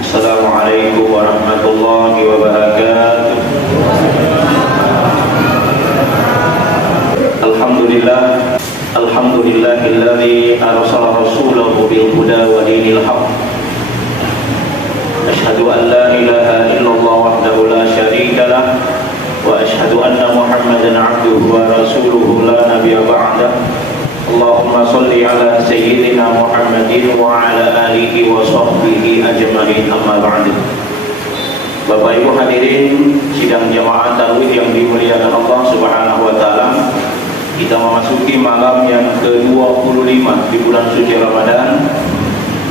Assalamualaikum warahmatullahi wabarakatuh. Alhamdulillahilladzi arsala rasulahu bil huda wa dinil haqq. Asyhadu an la ilaha illallah wahdahu la syarika lah wa asyhadu anna Muhammadan 'abduhu wa rasuluhu la nabiyya ba'dah. Allahumma shalli ala sayyidina Muhammadin wa ala alihi wa sahbihi ajma'in, amma ba'du. Bapak Ibu hadirin sidang jamaah tarawih yang dimuliakan Allah Subhanahu wa taala, kita memasuki malam yang ke-25 di bulan suci Ramadan.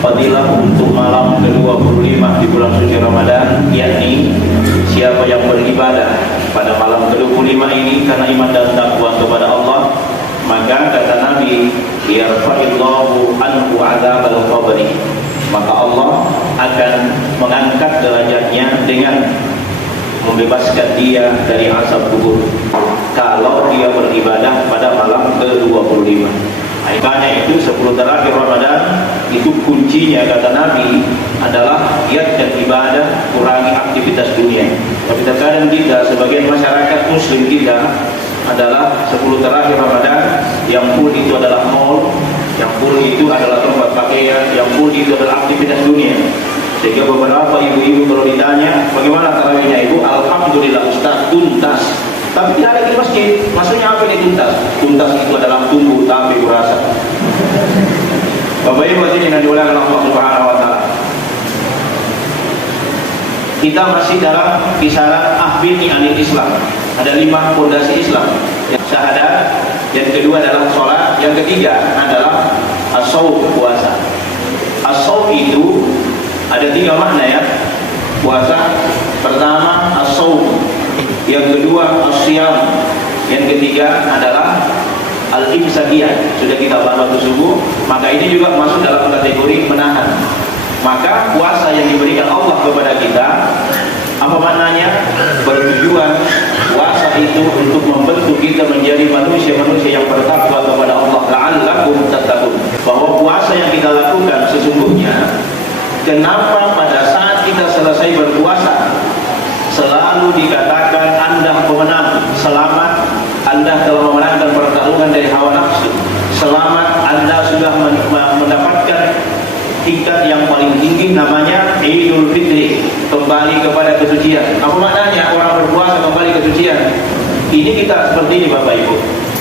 Fadilah untuk malam ke-25 di bulan suci Ramadan, yakni siapa yang beribadah pada malam ke-25 ini karena iman dan takwa kepada Allah, maka kata Nabi, yarfa'illahu anhu 'adzabal qabri, maka Allah akan mengangkat derajatnya dengan membebaskan dia dari azab kubur kalau dia beribadah pada malam ke-25. Makanya itu 10 terakhir Ramadan itu kuncinya kata Nabi adalah giat dan ibadah, kurangi aktivitas dunia. Tapi terkadang kita sebagian masyarakat muslim kita adalah 10 terakhir Ramadan yang full itu adalah mall, yang full itu adalah tempat pakaian, yang full itu adalah aktivitas dunia. Sehingga beberapa ibu-ibu kalau ditanya bagaimana tarawihnya ibu, alhamdulillah Ustaz, tuntas. Tapi tidak ada di masjid. Maksudnya apa ini tuntas? Tuntas itu adalah tumbuh tapi berasa. Bapak Ibu hadirin yang dimuliakan Allah Subhanahu wa taala, kita masih dalam kisaran ahbini anil Islam. Ada 5 fondasi Islam. Yang syahadat, yang kedua adalah sholat, yang ketiga adalah as-shaum, puasa. As-shaum itu ada 3 makna ya. Puasa pertama as-shaum, yang kedua as-shiyam, yang ketiga adalah al-imsakiyah. Sudah kita bahas waktu subuh, maka ini juga masuk dalam kategori menahan. Maka puasa yang diberikan Allah kepada kita, apa maknanya? Bertujuan puasa itu untuk membentuk kita menjadi manusia-manusia yang bertakwa kepada Allah, la'allakum tattaqun. Bahwa puasa yang kita lakukan sesungguhnya, kenapa pada saat kita selesai berpuasa selalu dikatakan Anda pemenang, selamat, Anda telah memenangkan pertarungan dari hawa nafsu, selamat, Anda sudah mendapatkan tingkat yang paling tinggi, namanya Idul Fitri, kembali kepada kesucian. Apa maknanya orang berpuasa kembali kesucian? Ini kita seperti ini Bapak Ibu.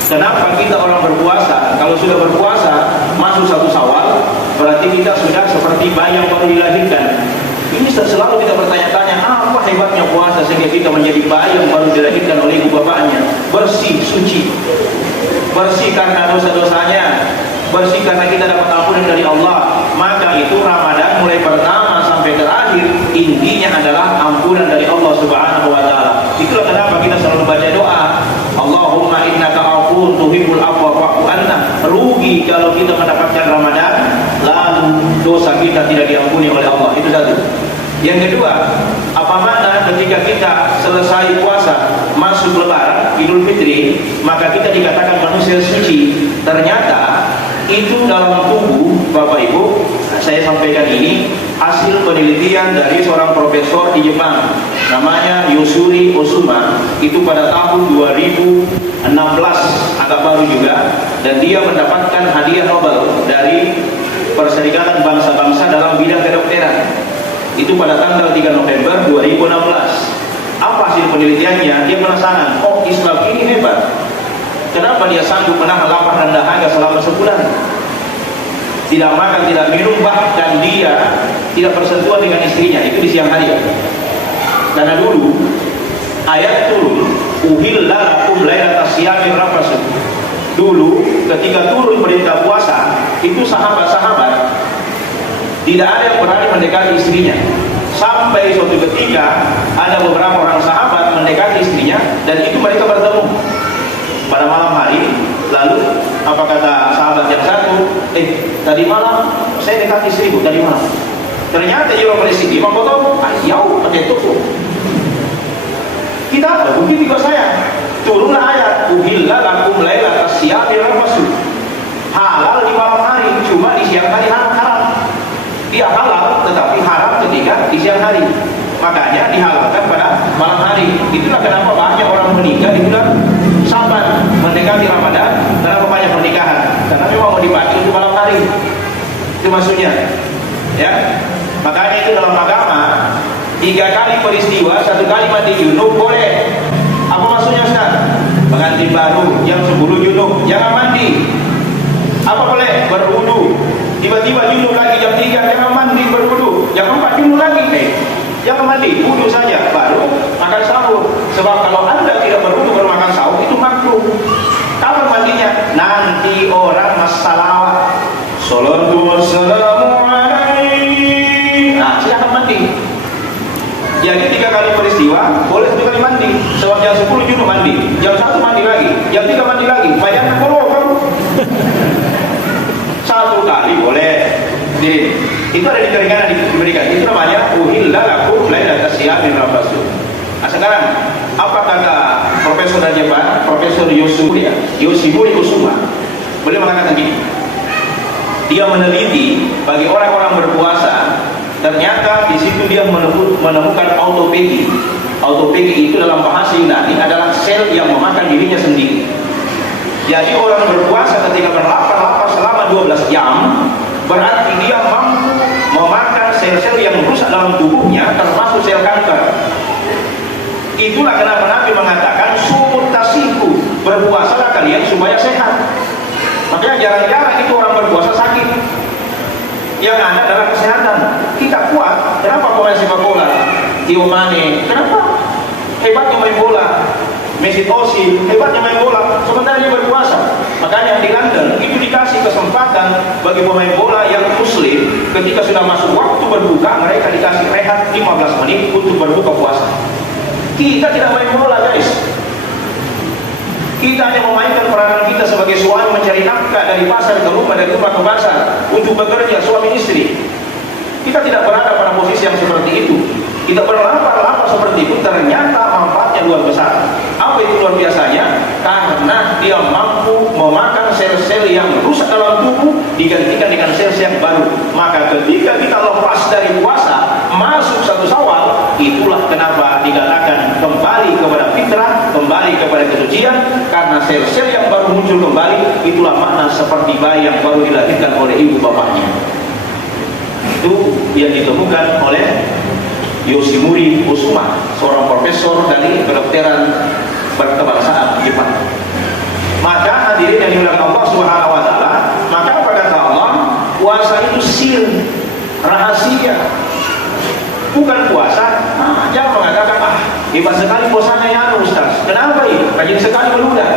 Kenapa kita orang berpuasa? Kalau sudah berpuasa masuk 1 Syawal, berarti kita sudah seperti bayi yang baru dilahirkan. Ini selalu kita bertanya-tanya, apa hebatnya puasa sehingga kita menjadi bayi yang baru dilahirkan oleh ibu bapaknya, bersih, suci, bersih karena dosa-dosanya, bersih karena kita dapat ampunan dari Allah. Maka itu Ramadan mulai pertama sampai terakhir intinya adalah ampunan dari Allah Subhanahu wa taala. Itulah kenapa kita selalu baca doa, Allahumma innaka afuwwun tuhibbul afwa fa'fu anna. Rugi kalau kita mendapatkan Ramadan lalu dosa kita tidak diampuni oleh Allah. Itu satu. Yang kedua, apa makna ketika kita selesai puasa masuk Lebaran, Idul Fitri, maka kita dikatakan manusia suci? Ternyata itu dalam tubuh Bapak Ibu, saya sampaikan ini hasil penelitian dari seorang profesor di Jepang, namanya Yosuri Osuma. Itu pada tahun 2016, agak baru juga, dan dia mendapatkan hadiah Nobel dari Perserikatan Bangsa-Bangsa dalam bidang kedokteran. Itu pada tanggal 3 November 2016. Apa hasil penelitiannya? Dia penasaran, oh Islam ini hebat, kenapa dia sanggup menahan lapar dan dahaga selama sebulan, tidak makan, tidak minum, bahkan dia tidak bersentuhan dengan istrinya, itu di siang hari. Karena dulu ayat turun, uhilla lakum lailatas siyami rafasu. Dulu ketika turun perintah puasa, itu sahabat-sahabat tidak ada yang berani mendekati istrinya. Sampai suatu ketika ada beberapa orang sahabat mendekati istrinya, dan itu mereka bertemu pada malam hari. Lalu apa kata sahabat yang satu, tadi malam saya dekati istriku tadi malam. Ternyata dia orang Palestina, Imam Botoh, ayau pendetuk. Kita ada bukti juga saya. Turunlah ayat, uhilla lakum lailatas siyami rafasu. Halal di malam hari, cuma di siang hari haram. Dia halal tetapi haram ketika di siang hari. Makanya dihalalkan pada malam hari. Itulah kenapa banyak orang menikah di bulan Syaban, mendekati Ramadan. Kenapa banyak pernikahan? Karena memang mau dipakai untuk malam hari. Itu maksudnya. Ya. Makanya itu dalam agama 3 kali peristiwa, 1 kali mandi junub boleh. Apa maksudnya Ustaz? Pengantin baru jam 10 junub jangan mandi. Apa boleh? Berwudu. Tiba-tiba junub lagi jam 3 jangan mandi, berwudu. Jam 4 junub lagi. Jangan mandi, wudu saja baru makan sahur. Sebab kalau Anda tidak berwudu baru makan sahur itu makruh. Kapan mandinya? Nanti orang masalawat. Salatu wassalamu alaihi. Nah, silakan mandi. Jadi 3 kali peristiwa boleh 1 kali mandi. Sebab jam 10 junub mandi, jam 1 mandi lagi, jam 3 mandi lagi. Bayangkan kalau kamu 1 kali boleh. Jadi, itu ada di keringanan diberikan. Itu namanya uhilla lakum lailatas siyamir rafasu. Nah, sekarang apa kata Profesor dari Jepang, Profesor Yoshimuri Kusuma? Beliau mengatakan gini. Dia meneliti bagi orang-orang berpuasa, ternyata di situ dia menemukan autophagy. Autophagy itu dalam bahasa Yunani adalah sel yang memakan dirinya sendiri. Jadi orang berpuasa ketika berlapar-lapar selama 12 jam, berarti dia mampu memakan sel-sel yang rusak dalam tubuhnya, termasuk sel kanker. Itulah kenapa Nabi mengatakan sumut tasiku, berpuasalah kalian supaya sehat. Makanya jarang-jarang itu orang berpuasa sakit. Yang ada adalah kesehatan. Kita kuat. Kenapa pemain sepak bola? Tio Mane, kenapa? Hebatnya main bola. Mesut Ozil, hebatnya main bola. Sementara dia berpuasa. Makanya di London itu dikasih kesempatan bagi pemain bola yang muslim, ketika sudah masuk waktu berbuka, mereka dikasih rehat 15 menit untuk berbuka puasa. Kita tidak main bola, guys. Kita hanya memainkan peranan kita sebagai suami mencari nafkah dari pasar ke rumah, dari rumah ke pasar, untuk bekerja suami istri. Kita tidak berada pada posisi yang seperti itu. Kita berlapar-lapar seperti itu, ternyata manfaatnya luar besar. Apa itu luar biasanya? Karena dia mampu memakan sel-sel yang rusak dalam tubuh, digantikan dengan sel-sel yang baru. Maka ketika kita lepas dari puasa, masuk 1 Syawal, itulah kenapa dikatakan kembali kepada fitrah, kembali kepada kesucian, karena sel-sel yang baru muncul kembali. Itulah makna seperti bayi yang baru dilahirkan oleh ibu bapaknya. Itu yang ditemukan oleh Yoshimuri Kusuma, seorang profesor dari kedokteran kebangsaan Jepang. Maka hadirin yang dimuliakan Allah Subhanahu wa taala, maka apa kata Allah? Puasa itu sir, rahasia. Bukan puasa. Jangan mengatakan hebat sekali puasanya ya Ustaz. Kenapa ini? Rajin sekali meludah.